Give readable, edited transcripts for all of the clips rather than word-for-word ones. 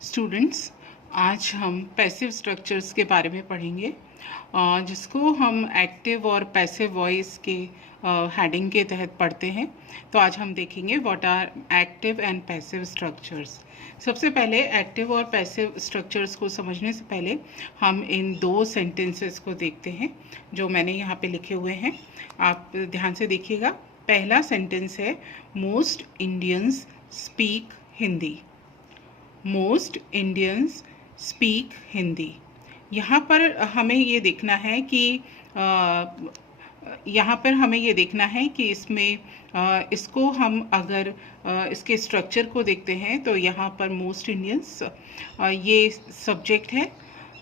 Students, आज हम passive structures के बारे में पढ़ेंगे, जिसको हम एक्टिव और पैसिव वॉइस के हेडिंग के तहत पढ़ते हैं। तो आज हम देखेंगे what are active and passive structures. सबसे पहले एक्टिव और पैसिव स्ट्रक्चर्स को समझने से पहले हम इन दो सेंटेंसेस को देखते हैं जो मैंने यहाँ पे लिखे हुए हैं। आप ध्यान से देखिएगा। पहला सेंटेंस है most Indians speak Hindi. Most Indians speak Hindi. यहाँ पर हमें ये देखना है कि इसमें इसको हम अगर इसके स्ट्रक्चर को देखते हैं तो यहाँ पर मोस्ट इंडियंस ये सब्जेक्ट है,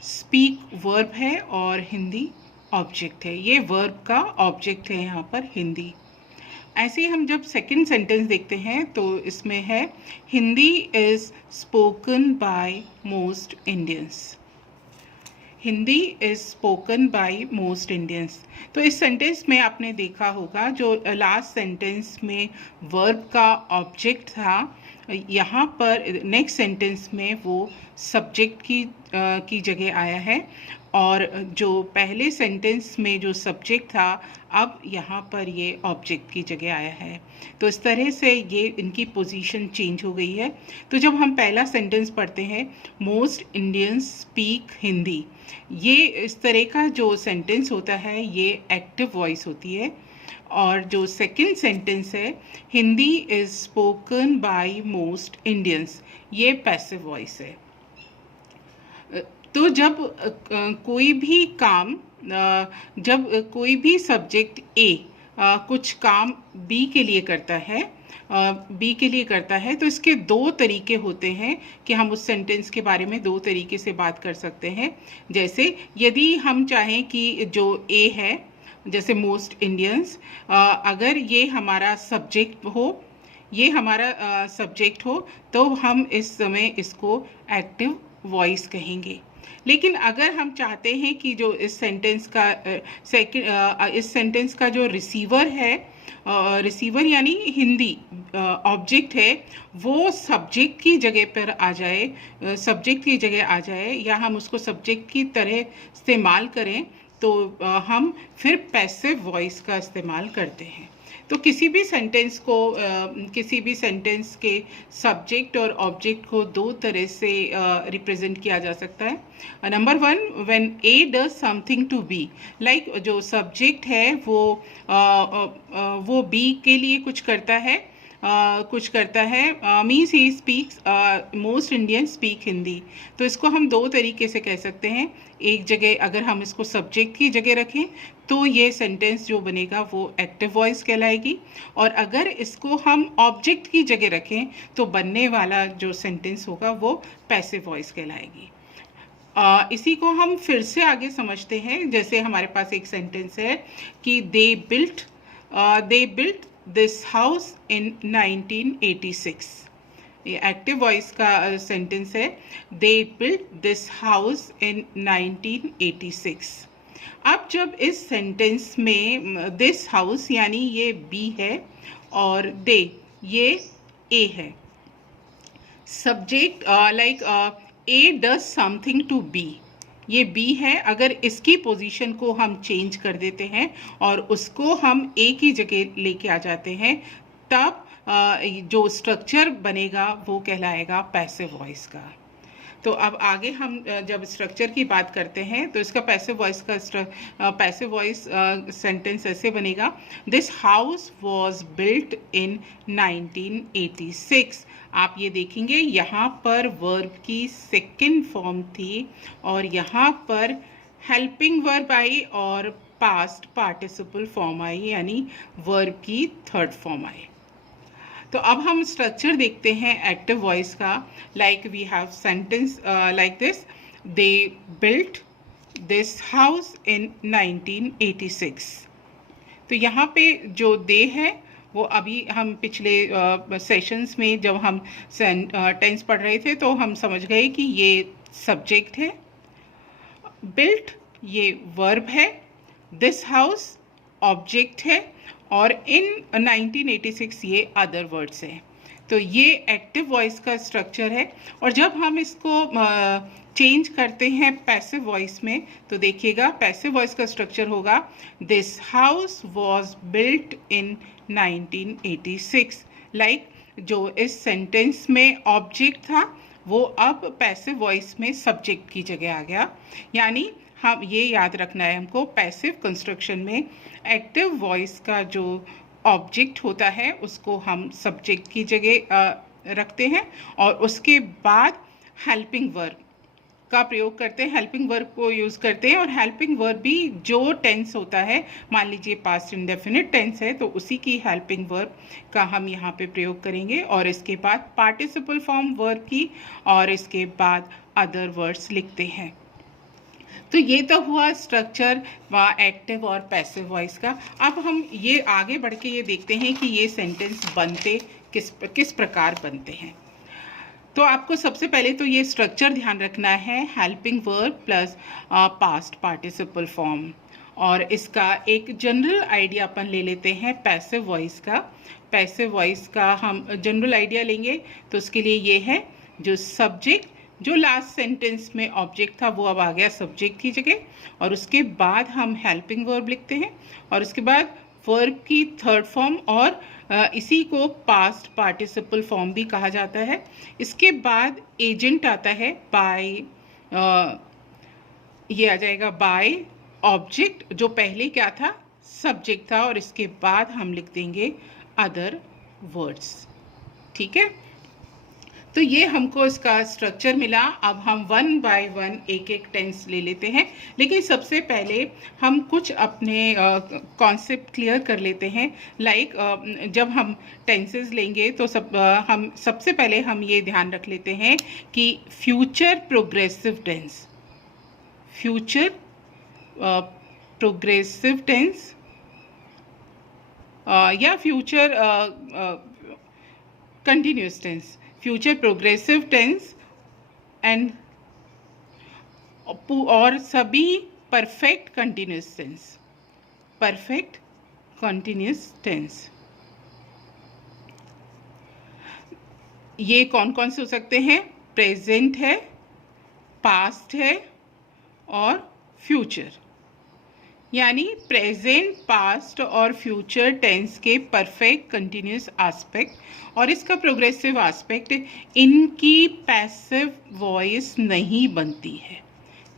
स्पीक वर्ब है और हिंदी ऑब्जेक्ट है। ये वर्ब का ऑब्जेक्ट है यहाँ पर हिंदी। ऐसे ही हम जब सेकंड सेंटेंस देखते हैं तो इसमें है Hindi is spoken by most Indians. Hindi is spoken by most Indians. तो इस सेंटेंस में आपने देखा होगा जो लास्ट सेंटेंस में वर्ब का ऑब्जेक्ट था, यहाँ पर नेक्स्ट सेंटेंस में वो सब्जेक्ट की जगह आया है, और जो पहले सेंटेंस में जो सब्जेक्ट था अब यहाँ पर ये ऑब्जेक्ट की जगह आया है। तो इस तरह से ये इनकी पोजीशन चेंज हो गई है। तो जब हम पहला सेंटेंस पढ़ते हैं मोस्ट इंडियंस स्पीक हिंदी, ये इस तरह का जो सेंटेंस होता है ये एक्टिव वॉइस होती है। और जो सेकंड सेंटेंस है Hindi is spoken by most Indians, ये पैसिव वॉइस है। तो जब कोई भी सब्जेक्ट ए कुछ काम बी के लिए करता है तो इसके दो तरीके होते हैं कि हम उस सेंटेंस के बारे में दो तरीके से बात कर सकते हैं। जैसे यदि हम चाहें कि जो ए है, जैसे मोस्ट इंडियंस, अगर ये हमारा सब्जेक्ट हो तो हम इस समय इसको एक्टिव वॉइस कहेंगे। लेकिन अगर हम चाहते हैं कि जो इस सेंटेंस का जो रिसीवर यानी हिंदी ऑब्जेक्ट है वो सब्जेक्ट की जगह आ जाए या हम उसको सब्जेक्ट की तरह इस्तेमाल करें, तो हम फिर पैसिव वॉइस का इस्तेमाल करते हैं। तो किसी भी सेंटेंस के सब्जेक्ट और ऑब्जेक्ट को दो तरह से रिप्रेजेंट किया जा सकता है। Number one, when A does something to B, like जो सब्जेक्ट है वो बी के लिए कुछ करता है, means he speaks, most Indian speak Hindi. तो इसको हम दो तरीके से कह सकते हैं। एक जगह अगर हम इसको सब्जेक्ट की जगह रखें तो ये सेंटेंस जो बनेगा वो एक्टिव वॉइस कहलाएगी, और अगर इसको हम ऑब्जेक्ट की जगह रखें तो बनने वाला जो सेंटेंस होगा वो पैसिव वॉइस कहलाएगी। इसी को हम फिर से आगे समझते हैं। जैसे हमारे पास एक सेंटेंस है कि दे बिल्ट दिस हाउस इन 1986। ये एक्टिव वॉइस का सेंटेंस है, दे बिल्ट दिस हाउस इन 1986। अब जब इस सेंटेंस में दिस हाउस यानी ये बी है और दे ये ए है, subject like A does something to B, ये बी है। अगर इसकी पोजीशन को हम चेंज कर देते हैं और उसको हम ए की जगह लेके आ जाते हैं, तब जो स्ट्रक्चर बनेगा वो कहलाएगा पैसिव वॉइस का। तो अब आगे हम जब स्ट्रक्चर की बात करते हैं तो इसका पैसिव वॉइस सेंटेंस ऐसे बनेगा, this house was built in 1986। आप ये देखेंगे यहाँ पर वर्ब की सेकंड फॉर्म थी और यहाँ पर हेल्पिंग वर्ब आई और पास्ट पार्टिसिपल फॉर्म आई, यानी वर्ब की थर्ड फॉर्म आई। तो अब हम स्ट्रक्चर देखते हैं एक्टिव वॉइस का। Like we have sentence like this, they built this house in 1986। तो यहाँ पे जो दे है वो अभी हम पिछले सेशंस में जब हम टेंस पढ़ रहे थे तो हम समझ गए कि ये सब्जेक्ट है, बिल्ट ये वर्ब है, दिस हाउस ऑब्जेक्ट है और इन 1986 ये अदर वर्ड्स हैं। तो ये एक्टिव वॉइस का स्ट्रक्चर है। और जब हम इसको चेंज करते हैं पैसिव वॉइस में, तो देखिएगा पैसिव वॉइस का स्ट्रक्चर होगा, this house was built in 1986। Like जो इस सेंटेंस में ऑब्जेक्ट था वो अब पैसिव वॉइस में सब्जेक्ट की जगह आ गया। यानी हम ये याद रखना है हमको, पैसिव कंस्ट्रक्शन में एक्टिव वॉइस का जो ऑब्जेक्ट होता है उसको हम सब्जेक्ट की जगह रखते हैं और उसके बाद हेल्पिंग वर्ब का प्रयोग करते हैं, हेल्पिंग वर्ब को यूज़ करते हैं। और हेल्पिंग वर्ब भी जो टेंस होता है, मान लीजिए पास्ट इंडेफिनिट टेंस है तो उसी की हेल्पिंग वर्ब का हम यहाँ पे प्रयोग करेंगे। और इसके बाद पार्टिसिपल फॉर्म वर्ब की, और इसके बाद अदर वर्ड्स लिखते हैं। तो ये तो हुआ स्ट्रक्चर एक्टिव और पैसिव वॉइस का। अब हम ये आगे बढ़ के ये देखते हैं कि ये सेंटेंस बनते किस प्रकार बनते हैं। तो आपको सबसे पहले तो ये स्ट्रक्चर ध्यान रखना है, helping verb plus past participle form. और इसका एक जनरल आइडिया अपन ले लेते हैं पैसिव वॉइस का। पैसिव वॉइस का हम जनरल आइडिया लेंगे तो उसके लिए ये है, जो सब्जेक्ट, जो लास्ट सेंटेंस में ऑब्जेक्ट था वो अब आ गया सब्जेक्ट की जगह, और उसके बाद हम हेल्पिंग वर्ब लिखते हैं, और उसके बाद वर्ब की थर्ड फॉर्म, और इसी को पास्ट पार्टिसिपल फॉर्म भी कहा जाता है। इसके बाद एजेंट आता है, बाय, ये आ जाएगा बाय ऑब्जेक्ट, जो पहले क्या था, सब्जेक्ट था, और इसके बाद हम लिख देंगे अदर वर्ड्स। ठीक है, तो ये हमको इसका स्ट्रक्चर मिला। अब हम वन बाय वन एक एक टेंस ले लेते हैं, लेकिन सबसे पहले हम कुछ अपने कॉन्सेप्ट क्लियर कर लेते हैं। लाइक जब हम टेंसेस लेंगे तो हम सबसे पहले हम ये ध्यान रख लेते हैं कि future progressive tense, future progressive tense या future continuous tense, future progressive tense and और सभी perfect continuous tense, perfect continuous tense. ये कौन कौन से हो सकते हैं? प्रेजेंट है, पास्ट है और फ्यूचर। यानी प्रेजेंट, पास्ट और फ्यूचर टेंस के परफेक्ट कंटिन्यूस एस्पेक्ट और इसका प्रोग्रेसिव एस्पेक्ट, इनकी पैसिव वॉइस नहीं बनती है,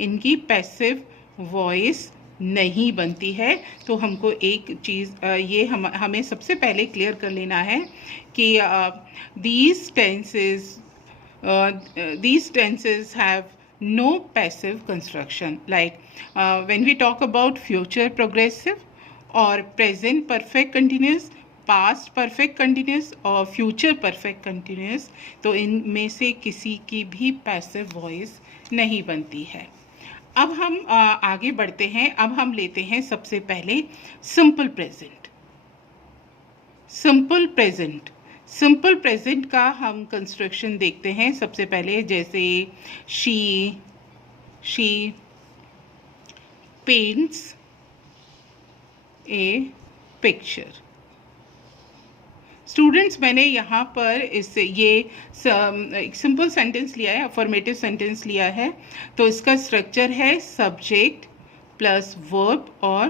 इनकी पैसिव वॉइस नहीं बनती है। तो हमको एक चीज़ ये हमें सबसे पहले क्लियर कर लेना है कि these tenses have no passive construction. Like when we talk about future progressive or present perfect continuous, past perfect continuous और future perfect continuous, तो इनमें से किसी की भी passive voice नहीं बनती है। अब हम आगे बढ़ते हैं। अब हम लेते हैं सबसे पहले simple present. Simple present, simple present का हम कंस्ट्रक्शन देखते हैं सबसे पहले। जैसे she paints A picture. Students, मैंने यहाँ पर ये एक सिंपल सेंटेंस लिया है, अफर्मेटिव सेंटेंस लिया है। तो इसका स्ट्रक्चर है सब्जेक्ट प्लस वर्ब और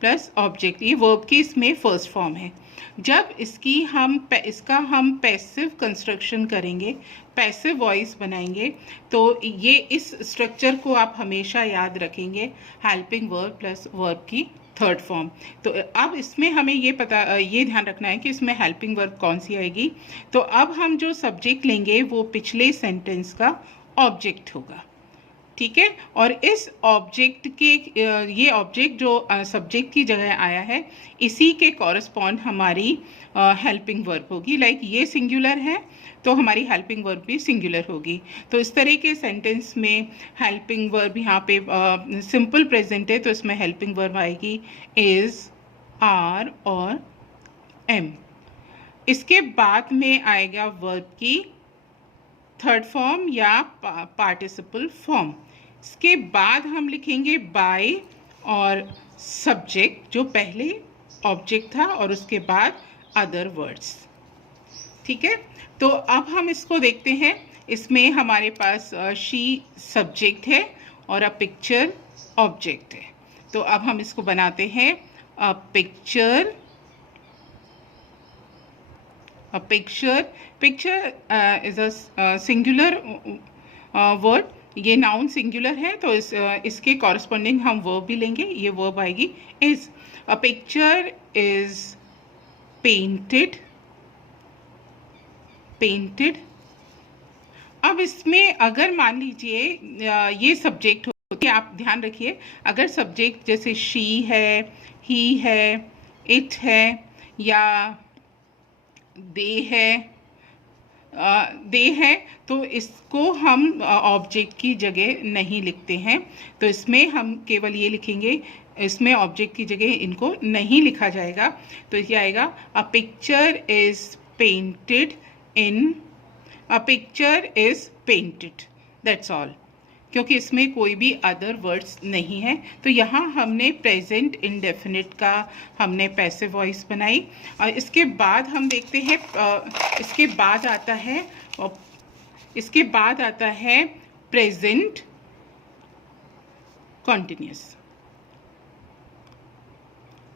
प्लस ऑब्जेक्ट। ये वर्ब की इसमें फर्स्ट फॉर्म है। जब इसका हम पैसिव कंस्ट्रक्शन करेंगे, पैसिव वॉइस बनाएंगे, तो ये इस स्ट्रक्चर को आप हमेशा याद रखेंगे, हेल्पिंग वर्ब प्लस वर्ब की थर्ड फॉर्म। तो अब इसमें हमें ये ध्यान रखना है कि इसमें हेल्पिंग वर्ब कौन सी आएगी। तो अब हम जो सब्जेक्ट लेंगे वो पिछले सेंटेंस का ऑब्जेक्ट होगा। ठीक है, और इस ऑब्जेक्ट के ये ऑब्जेक्ट जो सब्जेक्ट की जगह आया है, इसी के कॉरस्पॉन्ड हमारी हेल्पिंग वर्ब होगी। लाइक ये सिंगुलर है तो हमारी हेल्पिंग वर्ब भी सिंगुलर होगी। तो इस तरह के सेंटेंस में हेल्पिंग वर्ब, यहाँ पे सिंपल प्रेजेंट है तो इसमें हेल्पिंग वर्ब आएगी इज, आर और एम। इसके बाद में आएगा वर्ब की थर्ड फॉर्म या पार्टिसिपल फॉर्म। इसके बाद हम लिखेंगे बाय और सब्जेक्ट जो पहले ऑब्जेक्ट था, और उसके बाद अदर वर्ड्स। ठीक है, तो अब हम इसको देखते हैं। इसमें हमारे पास शी सब्जेक्ट है और अ पिक्चर ऑब्जेक्ट है। तो अब हम इसको बनाते हैं। A picture picture is a singular word. ये नाउन सिंगुलर है, तो इसके कॉरस्पॉन्डिंग हम वर्ब भी लेंगे। ये वर्ब आएगी is. A picture is painted. अब इसमें अगर मान लीजिए ये सब्जेक्ट हो, तो आप ध्यान रखिए, अगर सब्जेक्ट जैसे शी है, ही है, इट है या दे है, तो इसको हम ऑब्जेक्ट की जगह नहीं लिखते हैं। तो इसमें हम केवल ये लिखेंगे, इसमें ऑब्जेक्ट की जगह इनको नहीं लिखा जाएगा। तो ये आएगा a picture is painted, that's all, क्योंकि इसमें कोई भी अदर वर्ड्स नहीं है। तो यहाँ हमने प्रेजेंट इंडेफिनिट का हमने पैसिव वॉइस बनाई। और इसके बाद हम देखते हैं, इसके बाद आता है प्रेजेंट कॉन्टिन्यूस।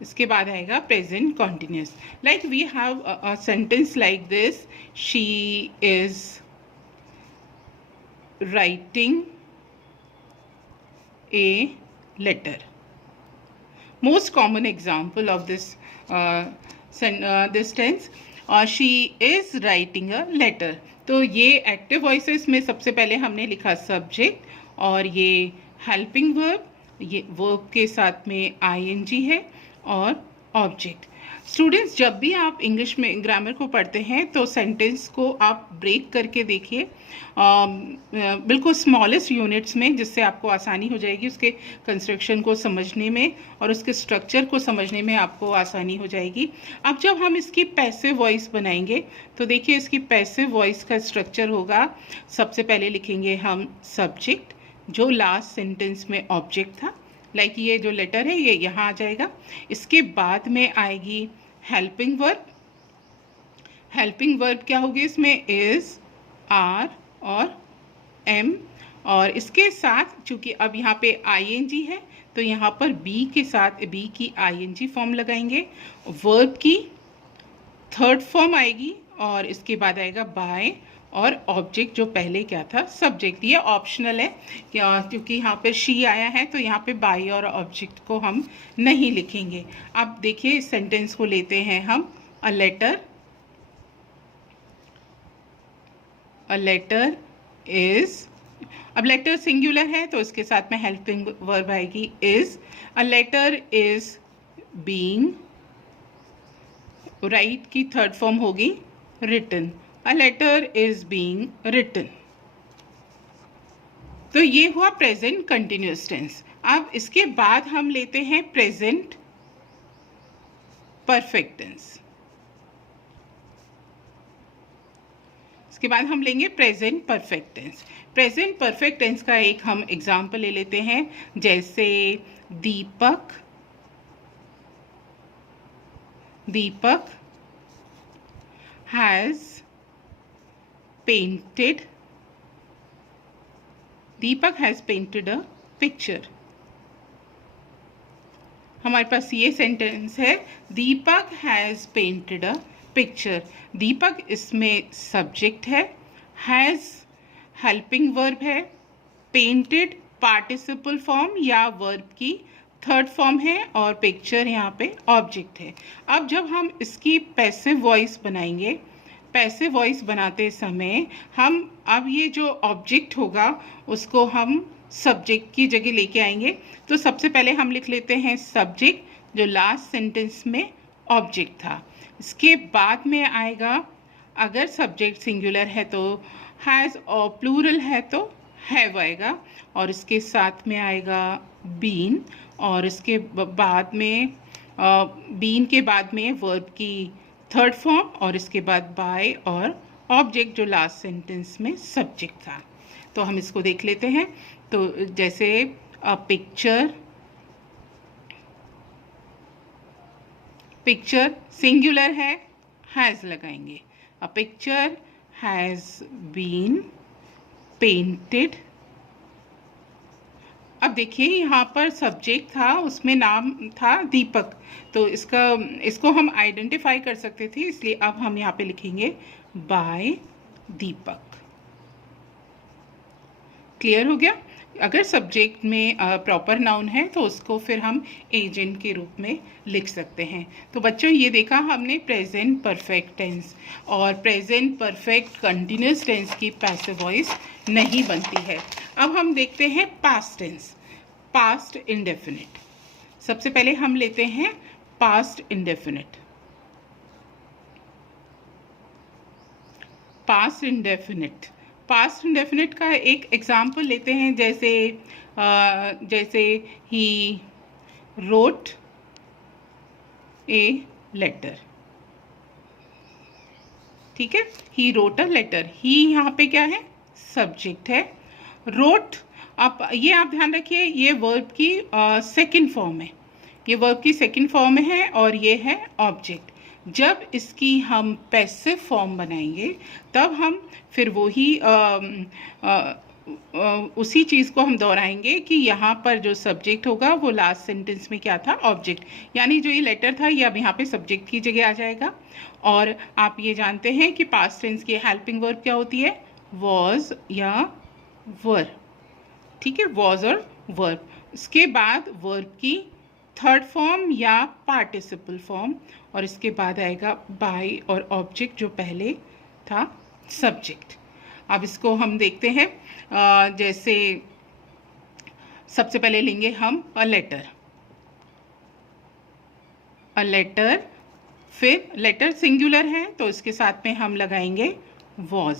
इसके बाद आएगा present continuous. Like we have a sentence like this, she is writing a letter. Most common example of this tense, she is writing a letter. तो ये एक्टिव वॉइसेस में सबसे पहले हमने लिखा सब्जेक्ट, और ये हेल्पिंग वर्ब, ये वर्ब के साथ में ing है, और ऑब्जेक्ट। स्टूडेंट्स, जब भी आप इंग्लिश में ग्रामर को पढ़ते हैं तो सेंटेंस को आप ब्रेक करके देखिए, बिल्कुल स्मॉलेस्ट यूनिट्स में, जिससे आपको आसानी हो जाएगी उसके कंस्ट्रक्शन को समझने में और उसके स्ट्रक्चर को समझने में आपको आसानी हो जाएगी। अब जब हम इसकी पैसिव वॉइस बनाएंगे तो देखिए, इसकी पैसिव वॉइस का स्ट्रक्चर होगा, सबसे पहले लिखेंगे हम सब्जेक्ट, जो लास्ट सेंटेंस में ऑब्जेक्ट था। लाइक ये जो लेटर है ये यहाँ आ जाएगा। इसके बाद में आएगी हेल्पिंग वर्ब। हेल्पिंग वर्ब क्या होगी इसमें, इज, आर और एम, और इसके साथ चूंकि अब यहाँ पे ing है तो यहाँ पर बी के साथ बी की ing फॉर्म लगाएंगे। वर्ब की थर्ड फॉर्म आएगी और इसके बाद आएगा बाय, और ऑब्जेक्ट जो पहले क्या था, सब्जेक्ट। ये ऑप्शनल है क्योंकि यहाँ पे शी आया है, तो यहाँ पे बाय और ऑब्जेक्ट को हम नहीं लिखेंगे। अब देखिए, इस सेंटेंस को लेते हैं हम, अ लेटर इज। अब लेटर सिंगुलर है तो इसके साथ में हेल्पिंग वर्ब आएगी is. A letter is being, write की थर्ड फॉर्म होगी written. A letter is being written. तो ये हुआ प्रेजेंट कंटिन्यूअस टेंस। अब इसके बाद हम लेते हैं प्रेजेंट परफेक्ट टेंस। इसके बाद हम लेंगे present perfect tense. Present perfect tense का एक हम एग्जाम्पल ले लेते हैं, जैसे दीपक has painted a picture। हमारे पास ये सेंटेंस है, दीपक हैज पेंटेड अ पिक्चर। दीपक इसमें सब्जेक्ट है, हैज हेल्पिंग वर्ब है, पेंटेड पार्टिसिपल फॉर्म या वर्ब की थर्ड फॉर्म है, और पिक्चर यहाँ पे ऑब्जेक्ट है। अब जब हम इसकी पैसिव वॉइस बनाएंगे, पैसिव वॉइस बनाते समय हम अब ये जो ऑब्जेक्ट होगा उसको हम सब्जेक्ट की जगह लेके आएंगे। तो सबसे पहले हम लिख लेते हैं सब्जेक्ट, जो लास्ट सेंटेंस में ऑब्जेक्ट था। इसके बाद में आएगा, अगर सब्जेक्ट सिंगुलर है तो हैज़, और प्लूरल है तो हैव आएगा, और इसके साथ में आएगा बीन, और इसके बाद में बीन के बाद में वर्ब की थर्ड फॉर्म, और इसके बाद बाय, और ऑब्जेक्ट जो लास्ट सेंटेंस में सब्जेक्ट था। तो हम इसको देख लेते हैं। तो जैसे पिक्चर सिंगुलर है, हैज़ लगाएंगे। A picture has been painted. अब देखिए यहाँ पर सब्जेक्ट था, उसमें नाम था दीपक, तो इसको हम आइडेंटिफाई कर सकते थे, इसलिए अब हम यहाँ पे लिखेंगे बाय दीपक। क्लियर हो गया। अगर सब्जेक्ट में प्रॉपर नाउन है तो उसको फिर हम एजेंट के रूप में लिख सकते हैं। तो बच्चों ये देखा हमने प्रेजेंट परफेक्ट टेंस, और प्रेजेंट परफेक्ट कंटिन्यूस टेंस की पैसिव वॉइस नहीं बनती है। अब हम देखते हैं पास्ट टेंस, पास्ट इंडेफिनिट। सबसे पहले हम लेते हैं past indefinite. Past indefinite, past indefinite का एक एग्जाम्पल लेते हैं, जैसे ही रोट ए लेटर। ठीक है, ही रोट अ लेटर। ही यहाँ पे क्या है, सब्जेक्ट है। रोट, ये आप ध्यान रखिए, ये वर्ब की सेकंड फॉर्म है, ये वर्ब की सेकंड फॉर्म है और ये है ऑब्जेक्ट। जब इसकी हम पैसिव फॉर्म बनाएंगे तब हम फिर वही उसी चीज़ को हम दोहराएंगे कि यहाँ पर जो सब्जेक्ट होगा वो लास्ट सेंटेंस में क्या था, ऑब्जेक्ट। यानी जो ये लेटर था ये अब यहाँ पे सब्जेक्ट की जगह आ जाएगा। और आप ये जानते हैं कि पास्ट टेंस की हेल्पिंग वर्ब क्या होती है, वॉज या वर। ठीक है, वॉज और वर्ब। इसके बाद वर्ब की थर्ड फॉर्म या पार्टिसिपल फॉर्म, और इसके बाद आएगा बाय और ऑब्जेक्ट जो पहले था सब्जेक्ट। अब इसको हम देखते हैं, जैसे सबसे पहले लेंगे हम अ लेटर। अ लेटर, फिर लेटर सिंगुलर है तो इसके साथ में हम लगाएंगे वॉज,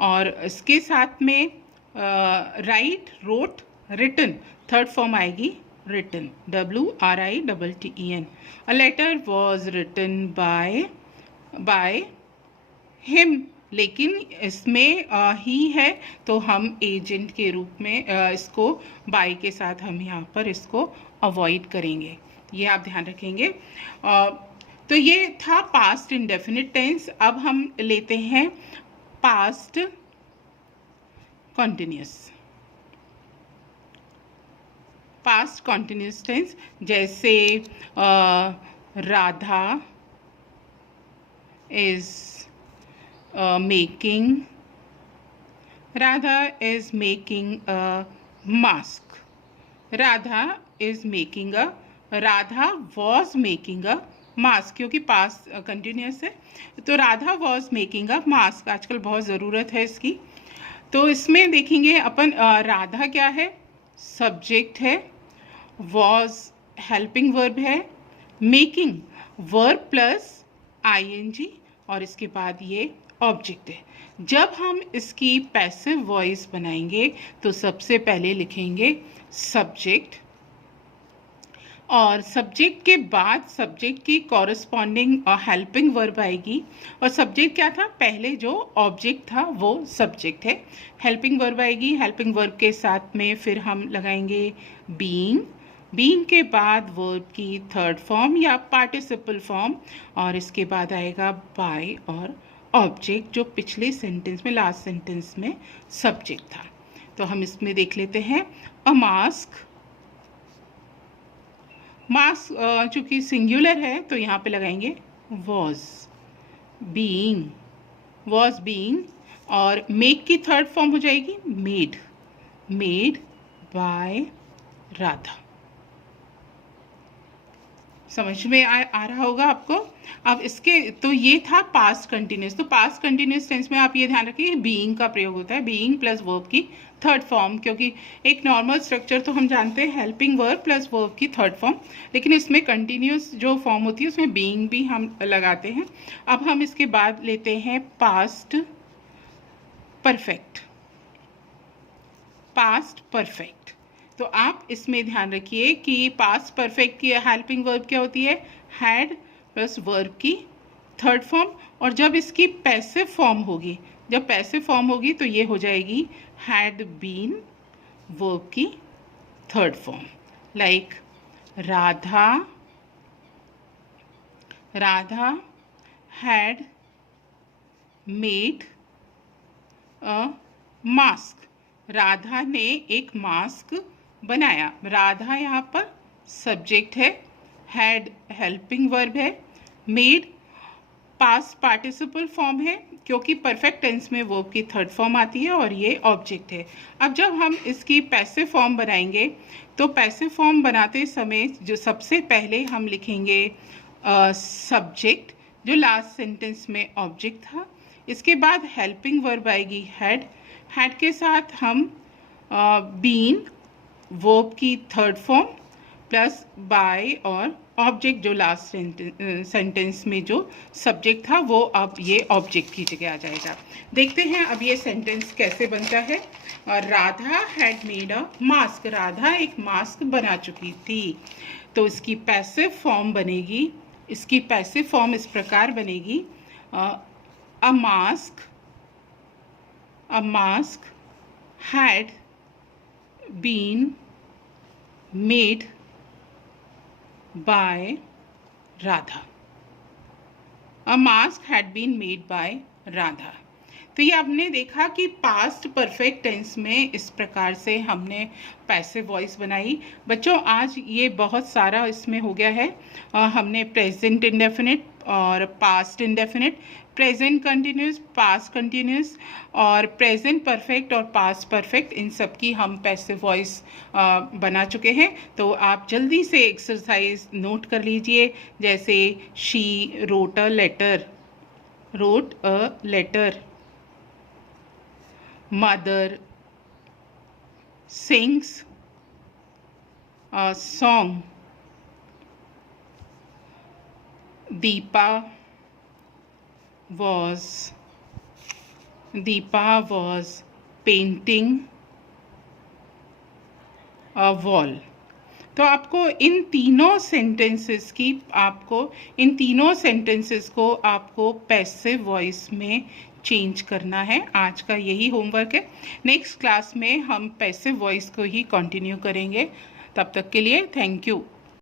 और इसके साथ में write, wrote, written, third form आएगी written, WRITTEN। A letter was written by him, लेकिन इसमें ही है तो हम एजेंट के रूप में इसको बाय के साथ हम यहाँ पर इसको अवॉइड करेंगे, ये आप ध्यान रखेंगे। तो ये था पास्ट इंडेफिनिट टेंस। अब हम लेते हैं past continuous. Past continuous tense, जैसे Radha is making a mask. Radha was making a mask, क्योंकि पास्ट कंटिन्यूस है तो Radha was making a mask आजकल बहुत ज़रूरत है इसकी। तो इसमें देखेंगे अपन, राधा क्या है, सब्जेक्ट है, वॉज हेल्पिंग वर्ब है, मेकिंग वर्ब प्लस आईएनजी, और इसके बाद ये ऑब्जेक्ट है। जब हम इसकी पैसिव वॉइस बनाएंगे तो सबसे पहले लिखेंगे सब्जेक्ट, और सब्जेक्ट के बाद सब्जेक्ट की कॉरस्पॉन्डिंग हेल्पिंग वर्ब आएगी। और सब्जेक्ट क्या था, पहले जो ऑब्जेक्ट था वो सब्जेक्ट है। हेल्पिंग वर्ब आएगी, हेल्पिंग वर्ब के साथ में फिर हम लगाएंगे बीइंग के बाद वर्ब की थर्ड फॉर्म या पार्टिसिपल फॉर्म, और इसके बाद आएगा बाय और ऑब्जेक्ट जो पिछले सेंटेंस में, लास्ट सेंटेंस में सब्जेक्ट था। तो हम इसमें देख लेते हैं, अ मास्क चूंकि सिंगुलर है तो यहाँ पे लगाएंगे वॉज बीइंग, और मेक की थर्ड फॉर्म हो जाएगी मेड बाय राधा। समझ में आ रहा होगा आपको। अब इसके, तो ये था पास्ट कंटिन्यूस। तो पास्ट कंटिन्यूस टेंस में आप ये ध्यान रखिए बीइंग का प्रयोग होता है, बीइंग प्लस वर्ब की थर्ड फॉर्म, क्योंकि एक नॉर्मल स्ट्रक्चर तो हम जानते हैं हेल्पिंग वर्ब प्लस वर्ब की थर्ड फॉर्म, लेकिन इसमें कंटिन्यूस जो फॉर्म होती है उसमें बीइंग भी हम लगाते हैं। अब हम इसके बाद लेते हैं पास्ट परफेक्ट। तो आप इसमें ध्यान रखिए कि पास्ट परफेक्ट की हेल्पिंग वर्ब क्या होती है, हैड प्लस वर्ब की थर्ड फॉर्म, और जब इसकी पैसिव फॉर्म होगी तो ये हो जाएगी हैड बीन वर्ब की third form, like Radha had made a mask. Radha ने एक मास्क बनाया। राधा यहाँ पर सब्जेक्ट है, हैड हेल्पिंग वर्ब है, मेड पास्ट पार्टिसिपल फॉर्म है क्योंकि परफेक्ट टेंस में वर्ब की थर्ड फॉर्म आती है और ये ऑब्जेक्ट है। अब जब हम इसकी पैसिव फॉर्म बनाएंगे तो पैसिव फॉर्म बनाते समय जो सबसे पहले हम लिखेंगे सब्जेक्ट जो लास्ट सेंटेंस में ऑब्जेक्ट था। इसके बाद हेल्पिंग वर्ब आएगी हैड। हैड के साथ हम बीन वर्ब की थर्ड फॉर्म प्लस बाय और ऑब्जेक्ट जो लास्ट सेंटेंस में जो सब्जेक्ट था वो अब ये ऑब्जेक्ट की जगह आ जाएगा। देखते हैं अब ये सेंटेंस कैसे बनता है। और Radha had made a mask. Radha एक मास्क बना चुकी थी। तो इसकी पैसिव फॉर्म बनेगी, इसकी पैसिव फॉर्म इस प्रकार बनेगी a mask had been made by Radha. A mask had been made by Radha. तो ये आपने देखा कि पास्ट परफेक्ट टेंस में इस प्रकार से हमने पैसिव वॉइस बनाई। बच्चों आज ये बहुत सारा इसमें हो गया है। हमने प्रेजेंट इंडेफिनिट और past indefinite, present continuous, past continuous और प्रेजेंट परफेक्ट और पास्ट परफेक्ट, इन सब की हम पैसिव वॉइस बना चुके हैं। तो आप जल्दी से एक्सरसाइज नोट कर लीजिए। जैसे she wrote a letter, mother sings a song, Deepa was painting a wall। तो आपको इन तीनों सेंटेंसेस को आपको पैसिव वॉइस में चेंज करना है। आज का यही होमवर्क है। नेक्स्ट क्लास में हम पैसिव वॉइस को ही कंटिन्यू करेंगे। तब तक के लिए थैंक यू।